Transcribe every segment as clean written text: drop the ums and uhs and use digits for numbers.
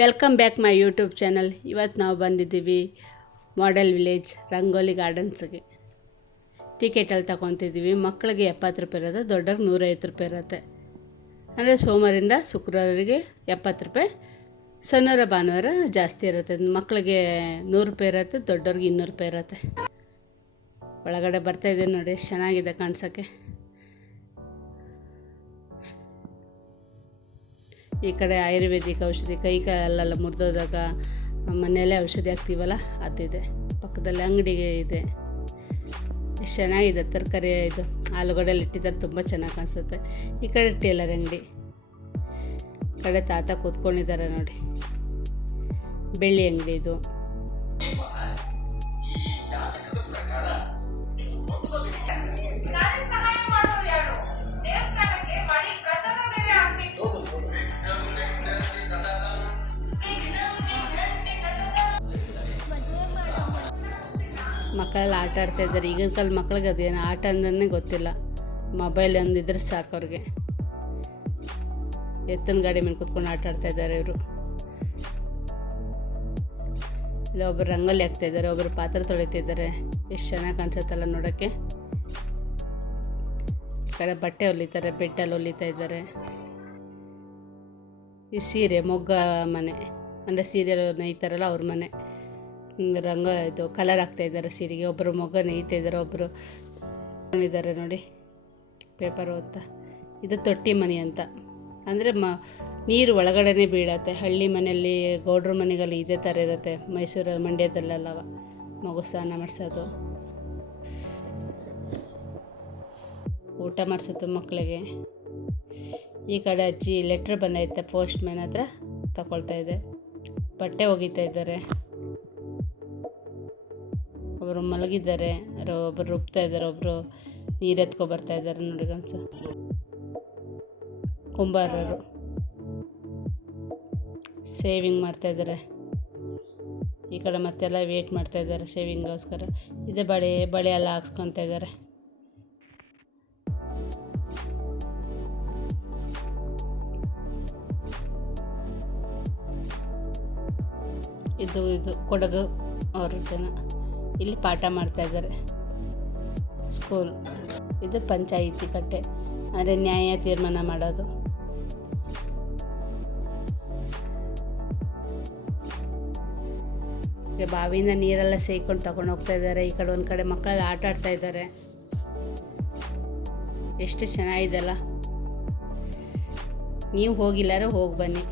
Welcome back my YouTube channel. ಇವತ್ತು ನಾವು ಬಂದಿದ್ದೀವಿ ಮಾಡೆಲ್ ವಿಲೇಜ್ ರಂಗೋಲಿ ಗಾರ್ಡನ್ಸ್ಗೆ. ಟಿಕೆಟಲ್ಲಿ ತಗೊತಿದ್ದೀವಿ. ಮಕ್ಕಳಿಗೆ 70 ರೂಪಾಯಿ ಇರುತ್ತೆ, ದೊಡ್ಡವ್ರಿಗೆ 150 ರೂಪಾಯಿ ಇರುತ್ತೆ. ಅಂದರೆ ಸೋಮವಾರಿಂದ ಶುಕ್ರವಾರವರೆಗೆ 70 ರೂಪಾಯಿ, ಶನಿವಾರ ಭಾನುವಾರ ಜಾಸ್ತಿ ಇರುತ್ತೆ. ಮಕ್ಕಳಿಗೆ 100 ರೂಪಾಯಿ ಇರುತ್ತೆ, ದೊಡ್ಡವ್ರಿಗೆ 200 ರೂಪಾಯಿ ಇರುತ್ತೆ. ಒಳಗಡೆ ಬರ್ತಾಯಿದೆ ನೋಡಿ, ಎಷ್ಟು ಚೆನ್ನಾಗಿದೆ ಕಾಣಿಸೋಕ್ಕೆ. ಈ ಕಡೆ ಆಯುರ್ವೇದಿಕ್ ಔಷಧಿ, ಕೈ ಕಾಲೆಲ್ಲ ಮುರಿದೋದಾಗ ಮನೆಯಲ್ಲೇ ಔಷಧಿ ಹಾಕ್ತೀವಲ್ಲ ಅದಿದೆ. ಪಕ್ಕದಲ್ಲಿ ಅಂಗಡಿಗೆ ಇದೆ. ಎಷ್ಟು ಚೆನ್ನಾಗಿದೆ ತರಕಾರಿ. ಇದು ಆಲೂಗಡ್ಡೆಲಿ ಇಟ್ಟಿದ್ದಾರೆ, ತುಂಬ ಚೆನ್ನಾಗಿ ಕಾಣಿಸುತ್ತೆ. ಈ ಕಡೆ ಟೇಲರ್ ಅಂಗಡಿ, ಈ ಕಡೆ ತಾತ ಕೂತ್ಕೊಂಡಿದ್ದಾರೆ ನೋಡಿ. ಬೆಳ್ಳಿ ಅಂಗಡಿ ಇದು. ಮಕ್ಕಳೆಲ್ಲ ಆಟ ಆಡ್ತಾಯಿದ್ದಾರೆ. ಈಗಿನ ಕಾಲ ಮಕ್ಳಿಗೆ ಅದೇನು ಆಟ ಅಂದೇ ಗೊತ್ತಿಲ್ಲ. ಮೊಬೈಲ್ ಒಂದಿದ್ರೆ ಸಾಕು ಅವ್ರಿಗೆ. ಎತ್ತಿನ ಗಾಡಿ ಮೇಲೆ ಕೂತ್ಕೊಂಡು ಆಟ ಆಡ್ತಾಯಿದ್ದಾರೆ ಇವರು. ಇಲ್ಲ ಒಬ್ಬರು ರಂಗೋಲಿ ಹಾಕ್ತಾಯಿದ್ದಾರೆ, ಒಬ್ಬರು ಪಾತ್ರೆ ತೊಳಿತಿದ್ದಾರೆ. ಎಷ್ಟು ಚೆನ್ನಾಗಿ ಕಾಣಿಸುತ್ತಲ್ಲ ನೋಡೋಕ್ಕೆ. ಈ ಕಡೆ ಬಟ್ಟೆ ಹೊಲಿತಾರೆ, ಬೆಡ್ಡಲ್ಲಿ ಹೊಲಿತಾ ಇದ್ದಾರೆ. ಈ ಸೀರೆ ಮೊಗ್ಗ ಮನೆ, ಅಂದರೆ ಸೀರೆ ನೇಯ್ತಾರಲ್ಲ ಅವ್ರ ಮನೆ. ಇದು ಕಲರ್ ಹಾಕ್ತಾಯಿದ್ದಾರೆ ಸೀರೆಗೆ. ಒಬ್ಬರು ಮೊಗ್ಗ ನೇಯ್ತಾಯಿದ್ದಾರೆ, ಒಬ್ಬರು ಇದ್ದಾರೆ ನೋಡಿ ಪೇಪರ್ ಓದ್ತಾ. ಇದು ತೊಟ್ಟಿ ಮನೆ ಅಂತ, ಅಂದರೆ ನೀರು ಒಳಗಡೆನೇ ಬೀಳತ್ತೆ. ಹಳ್ಳಿ ಮನೆಯಲ್ಲಿ ಗೌಡ್ರ ಮನೆಗಳಲ್ಲಿ ಇದೇ ಥರ ಇರುತ್ತೆ. ಮೈಸೂರಲ್ಲಿ ಮಂಡ್ಯದಲ್ಲೆಲ್ಲ ಮಗು ಸ್ನಾನ ಮಾಡಿಸೋದು, ಊಟ ಮಾಡಿಸೋದು ಮಕ್ಕಳಿಗೆ. ಈ ಕಡೆ ಅಜ್ಜಿ ಲೆಟ್ರ್ ಬಂದೈತೆ, ಪೋಸ್ಟ್ ಮ್ಯಾನ್ ಹತ್ರ ತಗೊಳ್ತಾ ಇದೆ. ಬಟ್ಟೆ ಒಗಿತಾ ಇದ್ದಾರೆ. ಒಬ್ಬರು ಮಲಗಿದ್ದಾರೆ, ಒಬ್ಬರು ರುಬ್ತಾ ಇದ್ದಾರೆ, ಒಬ್ಬರು ನೀರು ಎತ್ಕೊಬರ್ತಾ ಇದ್ದಾರೆ ನೋಡಿ ಗಂಡಸ. ಕುಂಬಾರರು ಸೇವಿಂಗ್ ಮಾಡ್ತಾಯಿದ್ದಾರೆ. ಈ ಕಡೆ ಮತ್ತೆಲ್ಲ ವೇಟ್ ಮಾಡ್ತಾಯಿದ್ದಾರೆ ಶೇವಿಂಗ್ಗೋಸ್ಕರ. ಇದೇ ಬಳೆ ಎಲ್ಲ ಹಾಕ್ಸ್ಕೊತಾ ಇದ್ದಾರೆ. ಇದು ಕೊಡಗು ಅವ್ರ ಜನ ಇಲ್ಲಿ ಪಾಠ ಮಾಡ್ತಾಯಿದ್ದಾರೆ. ಸ್ಕೂಲ್ ಇದು ಪಂಚಾಯಿತಿ ಕಟ್ಟೆ, ಅಂದರೆ ನ್ಯಾಯ ತೀರ್ಮಾನ ಮಾಡೋದು. ಈಗ ಬಾವಿಯಿಂದ ನೀರೆಲ್ಲ ಸೇಯ್ಕೊಂಡು ತಗೊಂಡು ಹೋಗ್ತಾ ಇದ್ದಾರೆ. ಈ ಕಡೆ ಒಂದು ಕಡೆ ಮಕ್ಕಳೆಲ್ಲ ಆಟ ಆಡ್ತಾ ಇದ್ದಾರೆ. ಎಷ್ಟು ಚೆನ್ನಾಗಿದೆಲ್ಲ. ನೀವು ಹೋಗಿಲ್ಲಾರ ಹೋಗಿ ಬನ್ನಿ.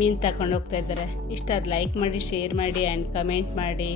ಮೀನು ತಗೊಂಡು ಹೋಗ್ತಾ ಇದ್ದಾರೆ. ಇಷ್ಟ ಲೈಕ್ ಮಾಡಿ, ಶೇರ್ ಮಾಡಿ ಆ್ಯಂಡ್ ಕಮೆಂಟ್ ಮಾಡಿ.